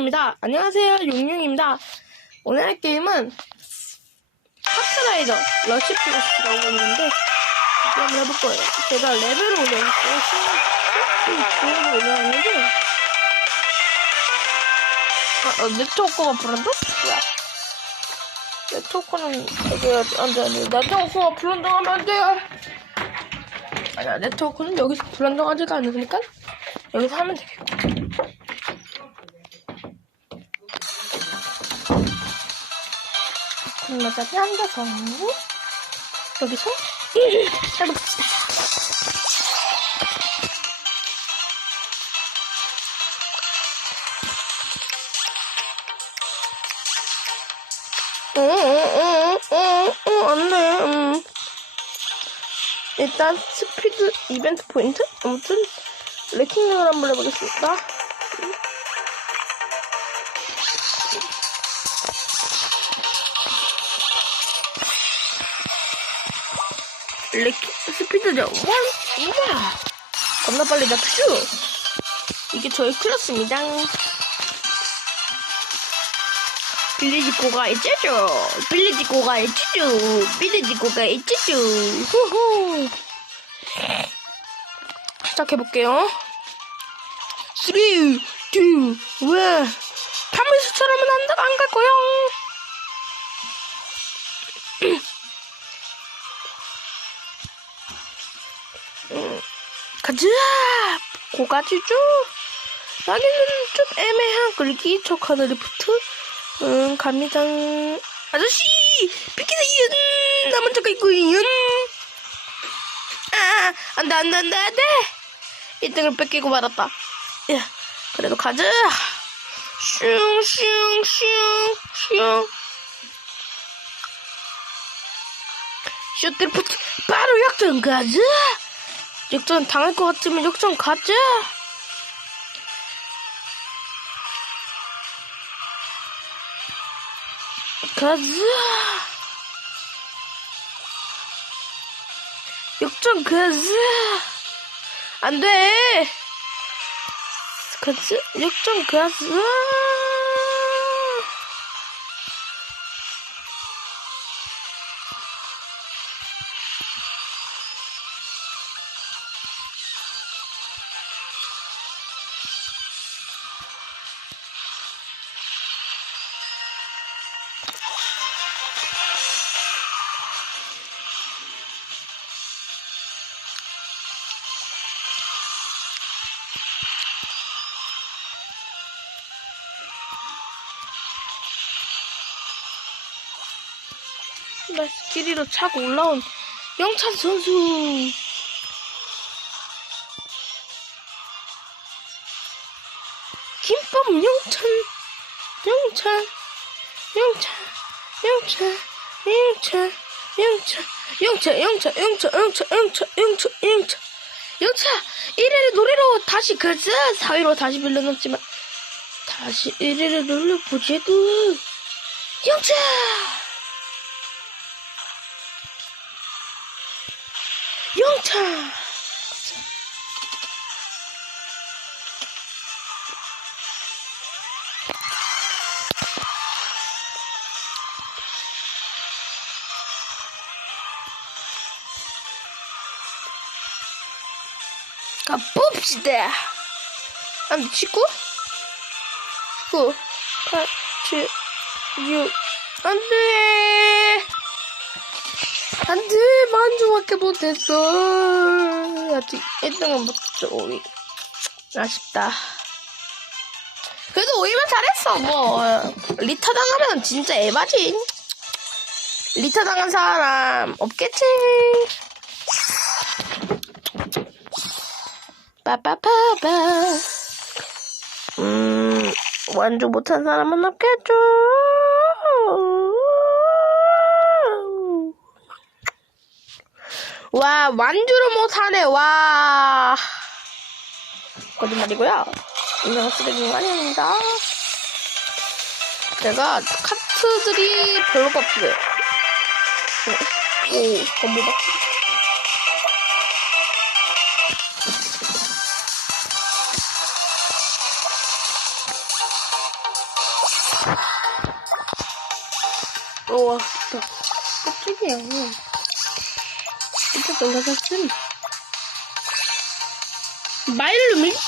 용용입니다. 안녕하세요, 용용입니다. 오늘 할 게임은 카트라이더 러시 플러스라고 있는데 이거 한번 해볼 거예요. 제가 레벨을 올려놨어요. 좋은 거 올려놨는데 아, 어, 네트워크가 불안다? 뭐야? 네트워크는 되게 안 돼, 안 돼. 네트워크가 불안정하면 안 돼요. 아니야, 네트워크는 여기서 불안정하지가 않으니까 여기서 하면 되겠고. 앉아서 여기서. 어, 어, 어, 어, 어, 안 돼. 음. 일단 스피드 이벤트 포인트? 아무튼 레킹을 한번 해보겠습니다. 레킹 스피드죠. 원, 우와. 겁나 빨리 잡히죠? 이게 저희 클래스입니다. 빌리지코가 있죠? 빌리지코가 있죠? 빌리지코가 있죠? 후후. 시작해볼게요. 3, 2, 1. 파미스처럼은 안, 안갈 거야. 가자! 고가지죠? 여기는 좀 애매한 글귀 척 하늘이부터 응, 갑니다. 아저씨! 비키세요! 음, 나만 잠깐 있고, 음. 아, 안 돼, 안 돼, 안 돼, 안 돼! 1등을 뺏기고 말았다. 야, 그래도 가자! 슝, 슝, 슝, 슝. 슈트리프트, 바로 역전 가자! 역전 당할 것 같으면 역전 가자! 가자! 역전 가자! 안 돼! 가자! 역전 가자! 나 스키리로 차고 올라온 영찬 선수. 김밥 영찬, 영찬, 영찬, 영찬, 영찬, 영찬, 영찬, 영찬, 영찬, 영찬, 영찬, 영찬, 영찬. 영차 1위를 노래로 다시 가자 4위로 다시 밀려났지만 다시 1위를 눌러보자고 영차 차 가봅시다. 안 치고? 9 8 7 6 안돼 안돼 만주밖에 못했어. 아직 1등은 못했어 우리. 아쉽다. 그래도 오이면 잘했어 뭐. 리타 당하면 진짜 에바지. 리타 당한 사람 없겠지? 빠빠빠빠. 음 완주 못한 사람은 없겠죠 와, 완주를 못하네, 와. 거짓말이고요. 인상 쓰레기가 아닙니다. 제가 카트들이 별로가 없어요. 오, 전부박스. 우와, 좋다. 깜짝이야. 놀라셨음. 마일로 밀장!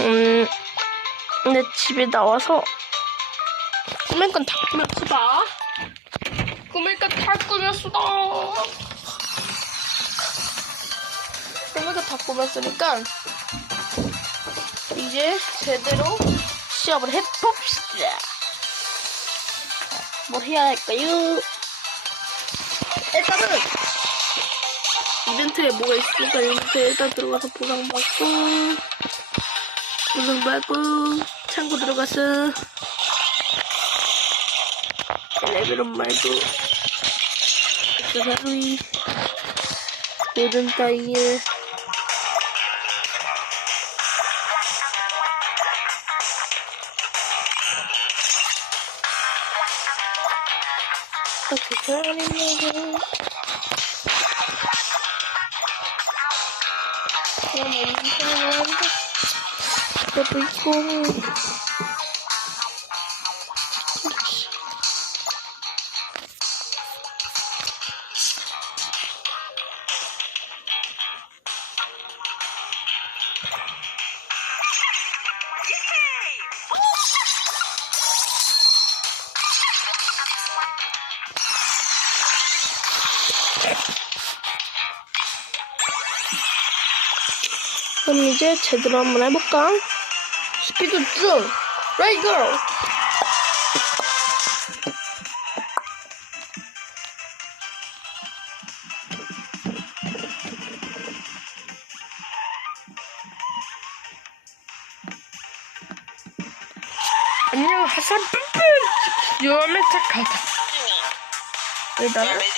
음, 내 집에 나와서 꾸밀 건다 꾸몄수다. 꾸밀 건다 꾸몄수다. 꾸밀 건다 꾸몄으니까 이제 제대로 시합을 해봅시다. 뭘 해야 할까요? 일단은 이벤트에 뭐가 있으니까 이벤트에 일단 들어가서 보상 받고 보상 받고 창고 들어가서 레벨업 말고 액세서리 모든 타일 액세서리는 그 럼 엄청 그것도 있고 그럼 이제 제대로 한번 해볼까? 스피드 쭉! 레이 고! 안녕 하산 뿜뿜 요함에 착하다 왜 나를? 레디에 일단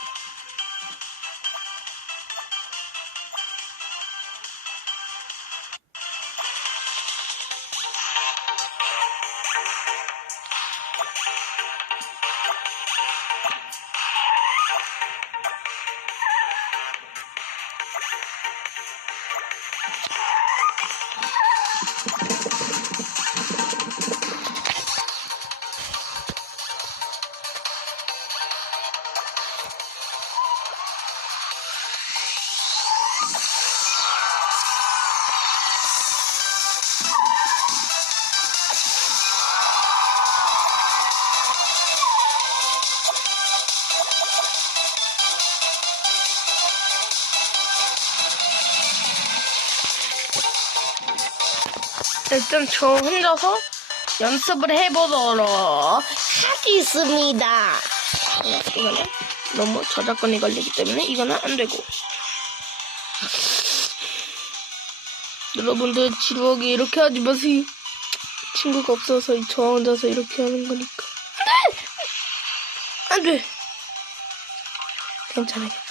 일단 저 혼자서 연습을 해보도록 하겠습니다. 네, 이거는 너무 저작권이 걸리기 때문에 이거는 안 되고. 여러분들 지루하게 이렇게 하지 마세요. 친구가 없어서 저 혼자서 이렇게 하는 거니까. 안 돼! 안 돼! 괜찮아요.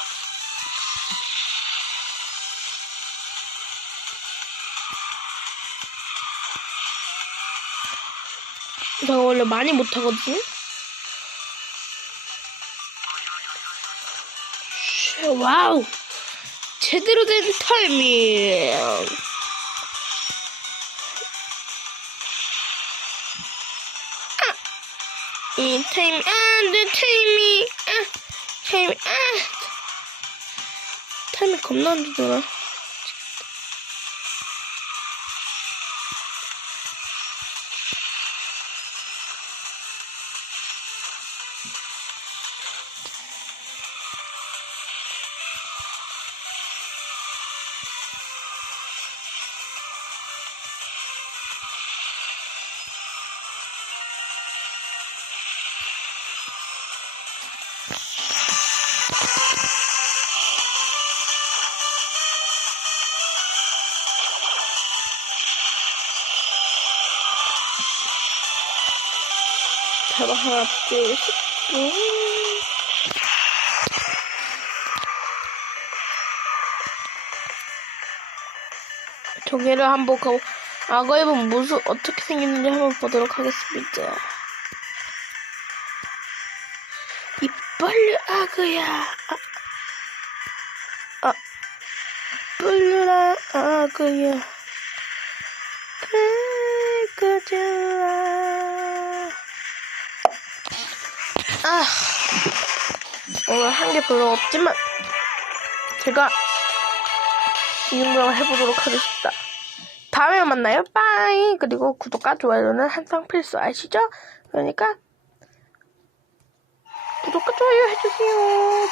제가 원래 많이 못하거든요. 쉐, 와우! 제대로 된 타이밍! 아! 이 타이밍, 아, 내 타이밍! 아! 타이밍, 아! 타이밍 겁나 안 되더라. 잡아 하나 둘 셋. 음. 조개를 한번 가고 악어 입은 모습 어떻게 생겼는지 한번 보도록 하겠습니다. 이빨 악어야. 아, 아 뿔라 악어야. 오늘 한 게 별로 없지만, 제가 이 정도로 해보도록 하겠습니다. 다음에 만나요. 빠이. 그리고 구독과 좋아요는 항상 필수 아시죠? 그러니까, 구독과 좋아요 해주세요.